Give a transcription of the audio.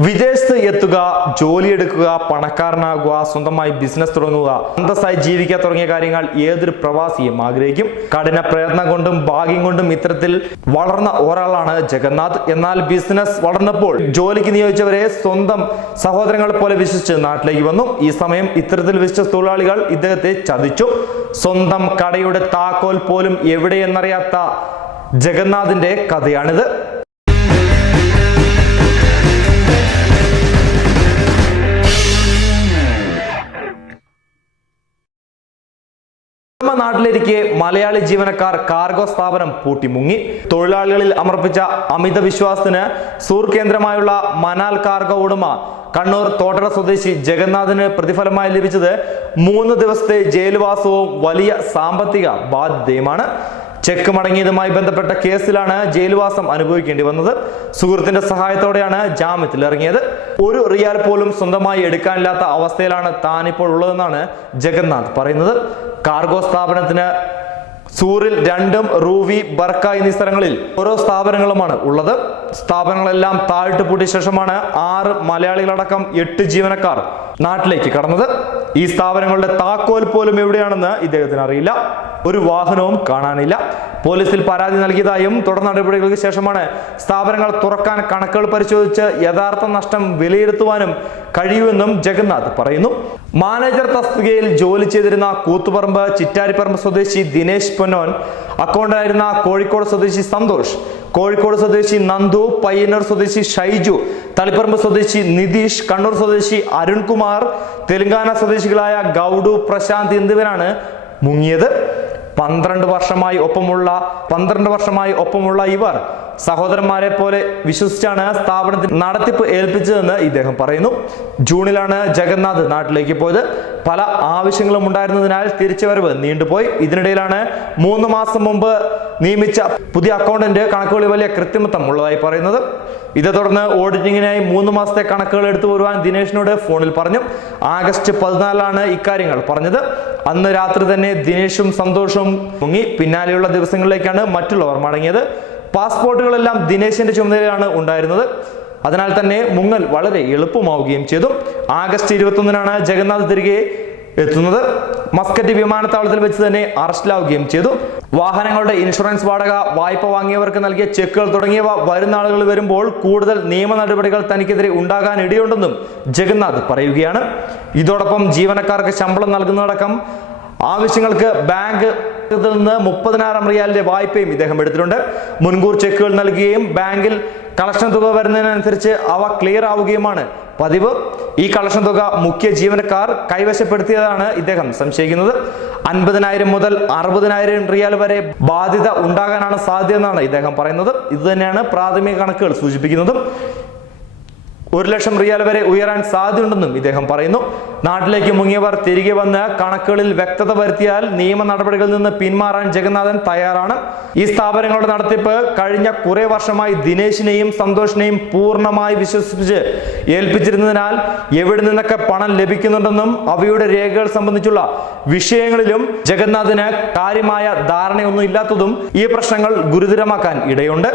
വിദേശത്ത് എത്തുക ജോലിയെടുക്കുക പണക്കാരനാകുക സ്വന്തമായി ബിസിനസ് തുടങ്ങുക അന്തസ്സായി ജീവിക്കുക തുടങ്ങിയ കാര്യങ്ങൾ ഏതൊരു പ്രവാസിയും ആഗ്രഹിക്കും. കഠിന പ്രയത്നം കൊണ്ടും ഭാഗ്യം കൊണ്ടും ഇത്തരത്തിൽ വളർന്ന ഒരാളാണ് ജഗന്നാഥ്. എന്നാൽ ബിസിനസ് വളർന്നപ്പോൾ ജോലിക്ക് നിയോഗിച്ചവരെ സ്വന്തം സഹോദരങ്ങളെ പോലെ വിശ്വസിച്ച് നാട്ടിലേക്ക് വന്നു. ഈ സമയം ഇത്തരത്തിൽ വിശ്വസിച്ച തൊഴിലാളികൾ ഇദ്ദേഹത്തെ ചതിച്ചു. സ്വന്തം കടയുടെ താക്കോൽ പോലും എവിടെയെന്നറിയാത്ത ജഗന്നാഥിന്റെ കഥയാണിത്. നമ്മുടെ നാട്ടിലിരിക്കെ മലയാളി ജീവനക്കാർ കാർഗോ സ്ഥാപനം പൂട്ടിമുങ്ങി. തൊഴിലാളികളിൽ അമർപ്പിച്ച അമിത വിശ്വാസത്തിന് സൂർ കേന്ദ്രമായുള്ള മനാൽ കാർഗോ ഉടമ കണ്ണൂർ തോട്ടട സ്വദേശി ജഗന്നാഥിന് പ്രതിഫലമായി ലഭിച്ചത് മൂന്ന് ദിവസത്തെ ജയിൽവാസവും വലിയ സാമ്പത്തിക ബാധ്യതയുമാണ്. ചെക്ക് മടങ്ങിയതുമായി ബന്ധപ്പെട്ട കേസിലാണ് ജയിൽവാസം അനുഭവിക്കേണ്ടി വന്നത്. സുഹൃത്തിന്റെ സഹായത്തോടെയാണ് ജാമ്യത്തിൽ ഇറങ്ങിയത് ഒരു റിയാൽ പോലും സ്വന്തമായി എടുക്കാനില്ലാത്ത അവസ്ഥയിലാണ് താൻ ഇപ്പോൾ ഉള്ളതെന്നാണ് ജഗന്നാഥ് പറയുന്നത്. കാർഗോ സ്ഥാപനത്തിന് സൂറിൽ രണ്ടും റൂവി ബർക്ക എന്നീ സ്ഥലങ്ങളിൽ ഓരോ സ്ഥാപനങ്ങളുമാണ് ഉള്ളത്. സ്ഥാപനങ്ങളെല്ലാം താഴ്ത്തു പൂട്ടിയ ശേഷമാണ് ആറ് മലയാളികളടക്കം എട്ട് ജീവനക്കാർ നാട്ടിലേക്ക് കടന്നത്. ഈ സ്ഥാപനങ്ങളുടെ താക്കോൽ പോലും എവിടെയാണെന്ന് ഇദ്ദേഹത്തിന് അറിയില്ല. ഒരു വാഹനവും കാണാനില്ല. പോലീസിൽ പരാതി നൽകിയതായും തുടർ നടപടികൾക്ക് ശേഷമാണ് സ്ഥാപനങ്ങൾ തുറക്കാൻ കണക്കുകൾ പരിശോധിച്ച് യഥാർത്ഥ നഷ്ടം വിലയിരുത്തുവാനും കഴിയുമെന്നും ജഗന്നാഥ് പറയുന്നു. മാനേജർ തസ്തികയിൽ ജോലി ചെയ്തിരുന്ന കൂത്തുപറമ്പ് ചിറ്റാരിപ്പറമ്പ് സ്വദേശി ദിനേശ് പൊന്നോൻ അക്കൗണ്ടായിരുന്ന കോഴിക്കോട് സ്വദേശി സന്തോഷ് കോഴിക്കോട് സ്വദേശി നന്ദു പയ്യന്നൂർ സ്വദേശി ഷൈജു തളിപ്പറമ്പ് സ്വദേശി നിതീഷ് കണ്ണൂർ സ്വദേശി അരുൺകുമാർ തെലങ്കാന സ്വദേശികളായ ഗൗഡു പ്രശാന്ത് എന്നിവരാണ് മുങ്ങിയത്. പന്ത്രണ്ട് വർഷമായി ഒപ്പമുള്ള പന്ത്രണ്ട് വർഷമായി ഒപ്പമുള്ള ഇവർ സഹോദരന്മാരെ പോലെ വിശ്വസിച്ചാണ് സ്ഥാപനത്തിൽ നടത്തിപ്പ് ഏൽപ്പിച്ചതെന്ന് ഇദ്ദേഹം പറയുന്നു. ജൂണിലാണ് ജഗന്നാഥ് നാട്ടിലേക്ക് പോയത്. പല ആവശ്യങ്ങളും ഉണ്ടായിരുന്നതിനാൽ തിരിച്ചുവരവ് നീണ്ടുപോയി. ഇതിനിടയിലാണ് മൂന്ന് മാസം മുമ്പ് നിയമിച്ച പുതിയ അക്കൗണ്ടന്റ് കണക്കുകളിൽ വലിയ കൃത്രിമത്വം ഉള്ളതായി പറയുന്നത്. ഇതേ തുടർന്ന് ഓഡിറ്റിങ്ങിനായി മൂന്ന് മാസത്തെ കണക്കുകൾ എടുത്തു വരുവാൻ ദിനേഷിനോട് ഫോണിൽ പറഞ്ഞു. ആഗസ്റ്റ് പതിനാലാണ് ഇക്കാര്യങ്ങൾ പറഞ്ഞത്. അന്ന് രാത്രി തന്നെ ദിനേഷും സന്തോഷവും മുങ്ങി. പിന്നാലെയുള്ള ദിവസങ്ങളിലേക്കാണ് മറ്റുള്ളവർ മടങ്ങിയത്. പാസ്പോർട്ടുകളെല്ലാം ദിനേശിന്റെ ചുമതലയാണ് ഉണ്ടായിരുന്നത്. അതിനാൽ തന്നെ മുങ്ങൽ വളരെ എളുപ്പമാവുകയും ചെയ്തു. ആഗസ്റ്റ് ഇരുപത്തൊന്നിനാണ് ജഗന്നാഥ് തിരികെ എത്തുന്നത്. മസ്കറ്റ് വിമാനത്താവളത്തിൽ വെച്ച് തന്നെ അറസ്റ്റിലാവുകയും ചെയ്തു. വാഹനങ്ങളുടെ ഇൻഷുറൻസ് വാടക വായ്പ വാങ്ങിയവർക്ക് നൽകിയ ചെക്കുകൾ തുടങ്ങിയവ വരുന്ന ആളുകൾ വരുമ്പോൾ കൂടുതൽ നിയമ നടപടികൾ തനിക്കെതിരെ ഉണ്ടാകാൻ ഇടയുണ്ടെന്നും ജഗന്നാഥ് പറയുകയാണ്. ഇതോടൊപ്പം ജീവനക്കാർക്ക് ശമ്പളം നൽകുന്നതടക്കം ആവശ്യങ്ങൾക്ക് ബാങ്ക് നിന്ന് മുപ്പതിനായിരം റിയാലിന്റെ വായ്പയും ഇദ്ദേഹം എടുത്തിട്ടുണ്ട്. മുൻകൂർ ചെക്കുകൾ നൽകുകയും ബാങ്കിൽ കളക്ഷൻ തുക വരുന്നതിനനുസരിച്ച് അവ ക്ലിയർ ആവുകയുമാണ് പതിവ്. ഈ കളക്ഷൻ തുക മുഖ്യ ജീവനക്കാർ കൈവശപ്പെടുത്തിയതാണ് ഇദ്ദേഹം സംശയിക്കുന്നത്. അൻപതിനായിരം മുതൽ അറുപതിനായിരം റിയാൽ വരെ ബാധ്യത ഉണ്ടാകാനാണ് സാധ്യത എന്നാണ് ഇദ്ദേഹം പറയുന്നത്. ഇത് തന്നെയാണ് പ്രാഥമിക കണക്കുകൾ സൂചിപ്പിക്കുന്നതും. ഒരു ലക്ഷം റിയാൽ വരെ ഉയരാൻ സാധ്യതയുണ്ടെന്നും ഇദ്ദേഹം പറയുന്നു. നാട്ടിലേക്ക് മുങ്ങിയവർ തിരികെ വന്ന് കണക്കുകളിൽ വ്യക്തത വരുത്തിയാൽ നിയമ നടപടികളിൽ നിന്ന് പിന്മാറാൻ ജഗന്നാഥൻ തയ്യാറാണ്. ഈ സ്ഥാപനങ്ങളുടെ നടത്തിപ്പ് കഴിഞ്ഞ കുറെ വർഷമായി ദിനേശിനെയും സന്തോഷിനെയും പൂർണമായി വിശ്വസിപ്പിച്ച് ഏൽപ്പിച്ചിരുന്നതിനാൽ എവിടെ നിന്നൊക്കെ പണം ലഭിക്കുന്നുണ്ടെന്നും അവയുടെ രേഖകൾ സംബന്ധിച്ചുള്ള വിഷയങ്ങളിലും ജഗന്നാഥിന് കാര്യമായ ധാരണയൊന്നും ഇല്ലാത്തതും ഈ പ്രശ്നങ്ങൾ ഗുരുതരമാക്കാൻ ഇടയുണ്ട്.